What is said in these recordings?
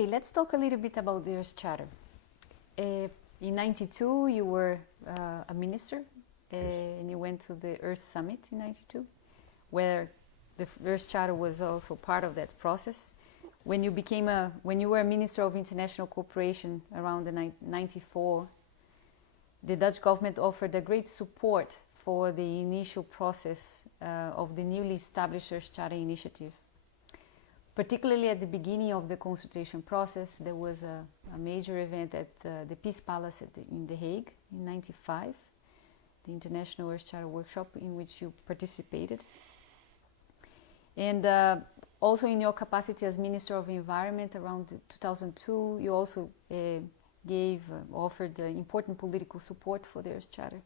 Okay, let's talk a little bit about the Earth Charter. In '92, you were a minister, and you went to the Earth Summit in '92, where the Earth Charter was also part of that process. When you were a minister of international cooperation around the '94, the Dutch government offered a great support for the initial process of the newly established Earth Charter initiative. Particularly at the beginning of the consultation process, there was a major event at the Peace Palace in The Hague in '95, the International Earth Charter Workshop, in which you participated. And also in your capacity as Minister of Environment around 2002, you also offered important political support for the Earth Charter.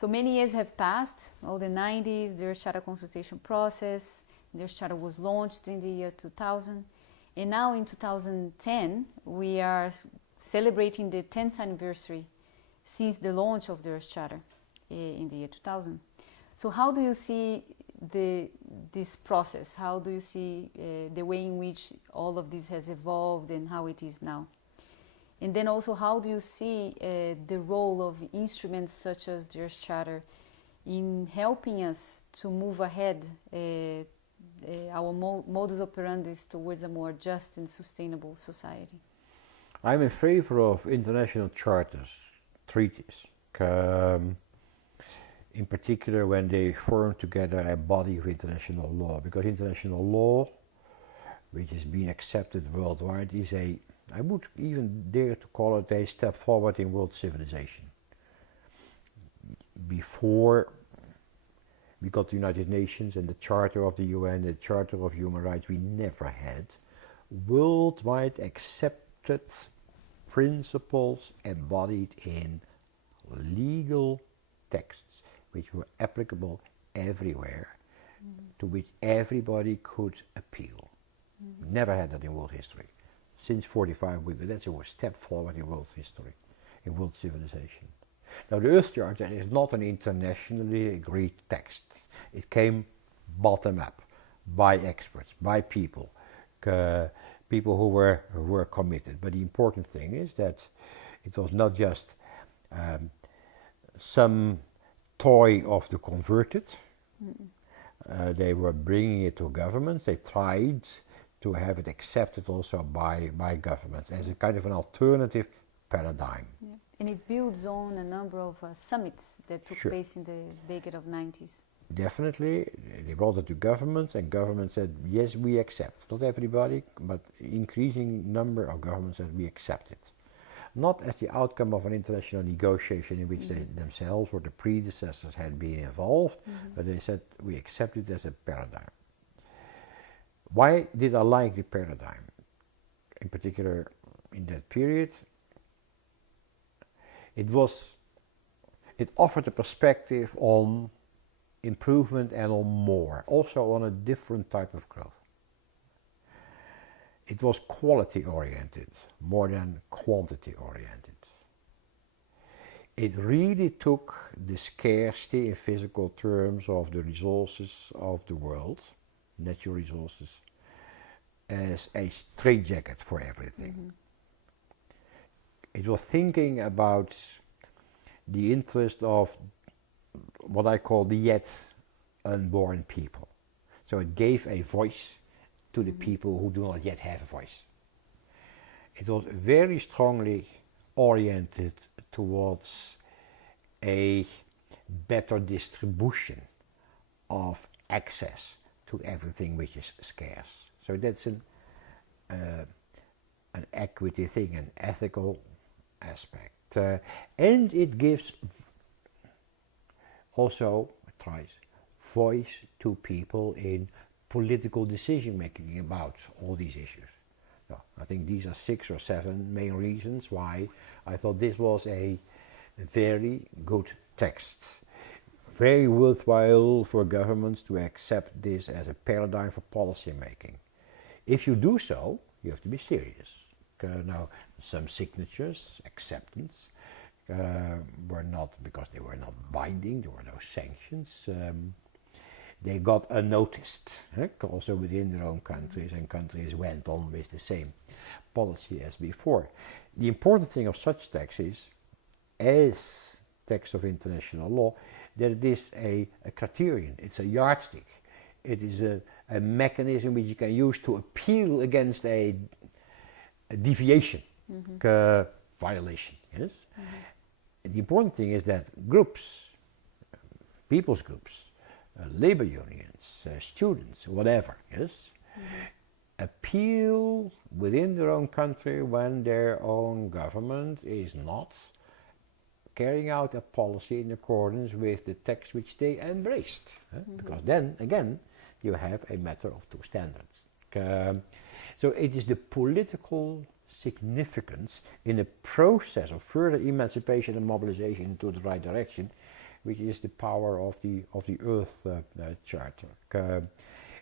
So many years have passed, all the 90s, the Earth Charter consultation process. The Earth Charter was launched in the year 2000, and now in 2010 we are celebrating the 10th anniversary since the launch of the Earth Charter in the year 2000. So how do you see this process? How do you see the way in which all of this has evolved and how it is now? And then also, how do you see the role of instruments such as the Earth Charter in helping us to move ahead our modus operandi towards a more just and sustainable society? I'm in favor of international charters, treaties, in particular when they form together a body of international law, because international law, which is being accepted worldwide, is I would even dare to call it a step forward in world civilization. Before we got the United Nations and the Charter of the UN, the Charter of Human Rights, we never had worldwide accepted principles embodied in legal texts which were applicable everywhere, to which everybody could appeal. Never had that in world history. Since 45, that's a step forward in world history, in world civilization. Now, the Earth Charter is not an internationally agreed text. It came bottom up, by experts, by people who were committed. But the important thing is that it was not just some toy of the converted. They were bringing it to governments. They tried to have it accepted also by governments as a kind of an alternative paradigm. Yeah. And it builds on a number of summits that took place in the decade of '90s. Definitely, they brought it to governments, and governments said, yes, we accept. Not everybody, but increasing number of governments said, we accept it. Not as the outcome of an international negotiation in which they themselves or the predecessors had been involved, but they said, we accept it as a paradigm. Why did I like the paradigm? In particular, in that period, it offered a perspective on improvement and on more, also on a different type of growth. It was quality oriented more than quantity oriented. It really took the scarcity in physical terms of the resources of the world, natural resources, as a straitjacket for everything. It was thinking about the interest of what I call the yet unborn people. So it gave a voice to the people who do not yet have a voice. It was very strongly oriented towards a better distribution of access to everything which is scarce. So that's an equity thing, an ethical aspect. And it gives also, tries, voice to people in political decision making about all these issues. So I think these are 6 or 7 main reasons why I thought this was a very good text. Very worthwhile for governments to accept this as a paradigm for policy making. If you do so, you have to be serious. Now, some signatures, acceptance, were not, because they were not binding, there were no sanctions. they got unnoticed, also within their own countries, and countries went on with the same policy as before. The important thing of such texts is, as text of international law, that it is a criterion, it's a yardstick, it is a mechanism which you can use to appeal against a deviation, violation. Yes. The important thing is that groups, people's groups, labor unions, students, whatever, yes, appeal within their own country when their own government is not carrying out a policy in accordance with the text which they embraced. Because then, again, you have a matter of two standards. So it is the political significance in a process of further emancipation and mobilization into the right direction, which is the power of the Earth Charter.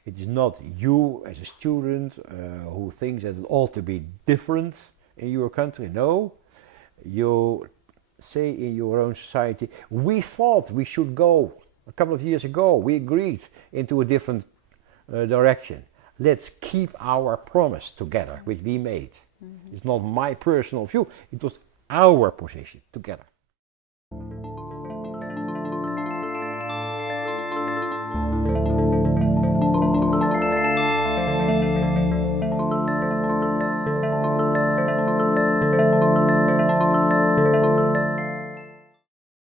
It is not you as a student who thinks that it ought to be different in your country. No, you say in your own society, we thought we should go a couple of years ago, we agreed into a different direction. Let's keep our promise together, which we made. It's not my personal view, it was our position together.